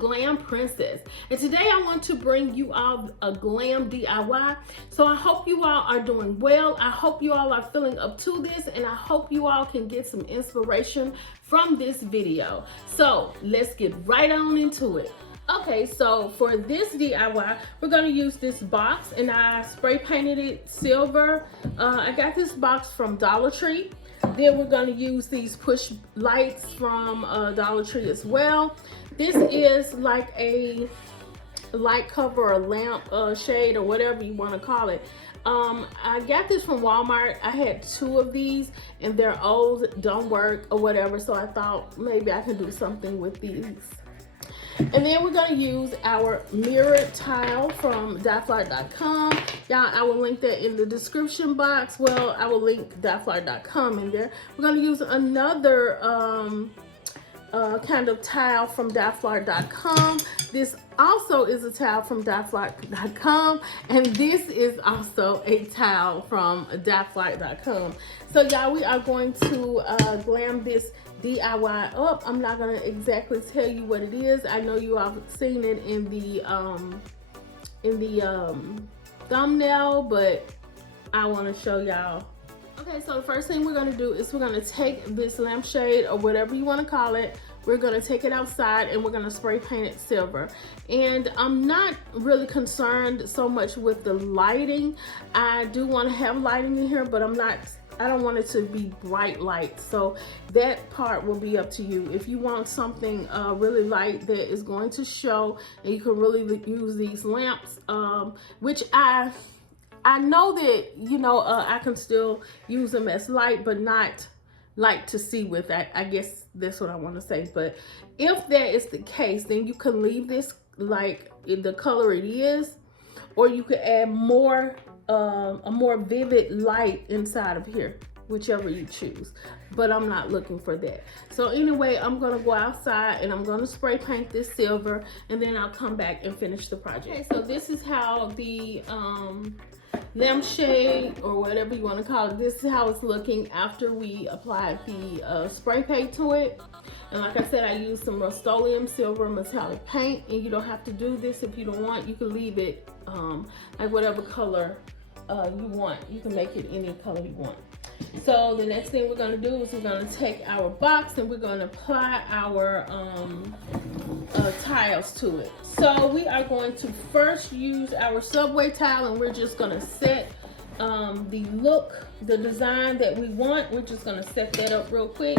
Glam Princess, and today I want to bring you all a glam DIY. So I hope you all are doing well. I hope you all are feeling up to this, and I hope you all can get some inspiration from this video. So let's get right on into it. Okay, so for this DIY, we're going to use this box, and I spray painted it silver. I got this box from Dollar Tree. Then we're going to use these push lights from Dollar Tree as well. This is like a light cover or lamp shade or whatever you want to call it. I got this from Walmart. I had 2 of these and they're old, don't work or whatever, so I thought maybe I can do something with these. And then we're going to use our mirrored tile from dieflyer.com. Y'all, I will link that in the description box. Well, I will link dieflyer.com in there. We're going to use another kind of tile from dieflyer.com. This also is a tile from dieflyer.com, and this is also a tile from dieflyer.com. So y'all, we are going to glam this DIY up. I'm not gonna exactly tell you what it is. I know you all have seen it in the thumbnail, but I want to show y'all. Okay, so the first thing we're gonna do is we're gonna take this lampshade or whatever you want to call it. We're gonna take it outside and we're gonna spray paint it silver. And I'm not really concerned so much with the lighting. I do want to have lighting in here, but I don't want it to be bright light. So that part will be up to you. If you want something really light that is going to show, and you can really use these lamps, which I know that, you know, I can still use them as light, but not light to see with. I guess that's what I want to say. But if that is the case, then you can leave this like the color it is, or you could add more a more vivid light inside of here, whichever you choose, but I'm not looking for that. So anyway, I'm gonna go outside and I'm gonna spray paint this silver, and then I'll come back and finish the project. Okay, so this is how the lampshade, or whatever you want to call it, this is how it's looking after we applied the spray paint to it. And like I said, I used some Rust-Oleum silver metallic paint, and you don't have to do this if you don't want. You can leave it like whatever color you want. You can make it any color you want. So the next thing we're going to do is we're going to take our box and we're going to apply our tiles to it. So we are going to first use our subway tile, and we're just going to set the design that we want. We're just going to set that up real quick.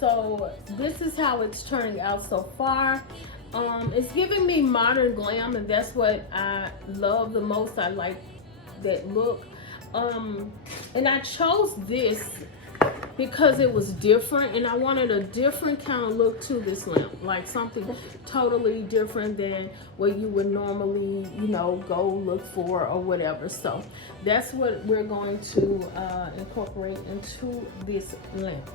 So this is how it's turning out so far. It's giving me modern glam, and that's what I love the most. I like that look. And I chose this because it was different, and I wanted a different kind of look to this lamp, like something totally different than what you would normally, you know, go look for or whatever. So that's what we're going to incorporate into this lamp.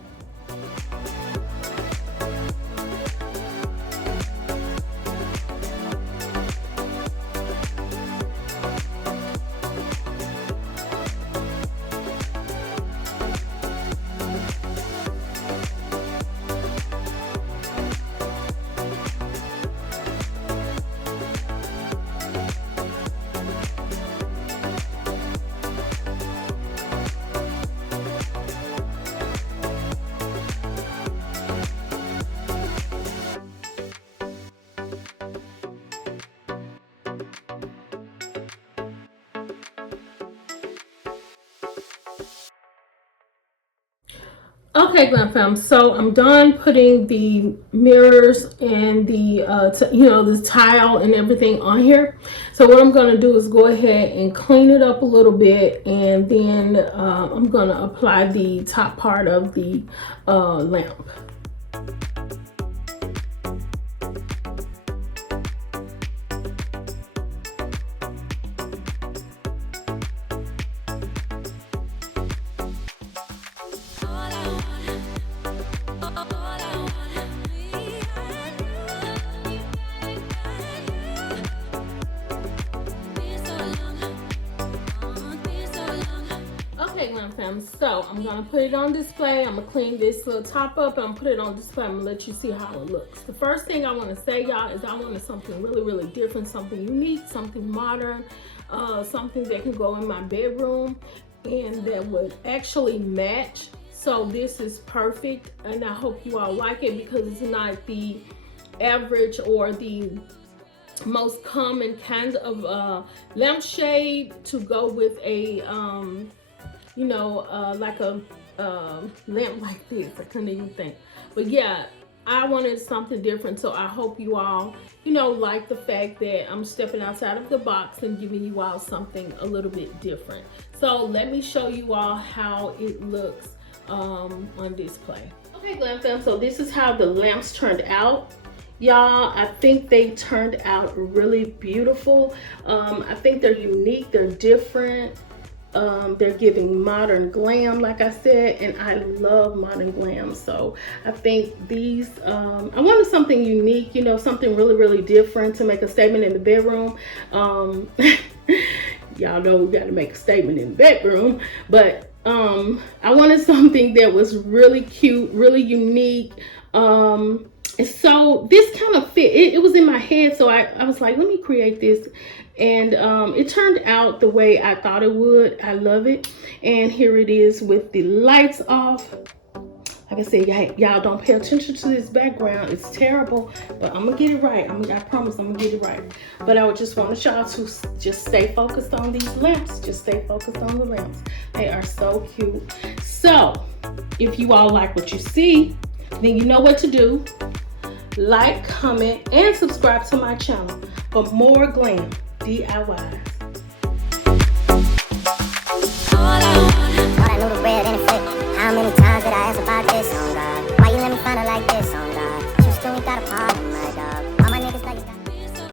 Okay, Glam fam, so I'm done putting the mirrors and the you know, the tile and everything on here. So what I'm going to do is go ahead and clean it up a little bit, and then I'm going to apply the top part of the lamp. Okay, Glam fam, so I'm gonna put it on display. I'm gonna clean this little top up and I'm put it on display. I'm gonna let you see how it looks. The first thing I want to say, y'all, is I wanted something really different, something unique, something modern, something that can go in my bedroom and that would actually match. So this is perfect, and I hope you all like it, because it's not the average or the most common kind of lampshade to go with a you know, like a lamp like this. I couldn't even think. But yeah, I wanted something different, so I hope you all, you know, like the fact that I'm stepping outside of the box and giving you all something a little bit different. So let me show you all how it looks on display. Okay, Glam fam, so this is how the lamps turned out. Y'all, I think they turned out really beautiful. I think they're unique, they're different. They're giving modern glam, like I said, and I love modern glam. So I think these, I wanted something unique, you know, something really different to make a statement in the bedroom. Y'all know we got to make a statement in the bedroom, but I wanted something that was really cute, really unique. So this kind of fit, it was in my head, so I was like, let me create this. And it turned out the way I thought it would. I love it. And here it is with the lights off. Like I said, y'all don't pay attention to this background. It's terrible, but I'm gonna get it right. I promise I'm gonna get it right. But I would just want y'all to just stay focused on these lamps. Just stay focused on the lamps. They are so cute. So if you all like what you see, then you know what to do. Like, comment, and subscribe to my channel for more glam DIYs. All I knew the red and the fake. How many times did I ask about this?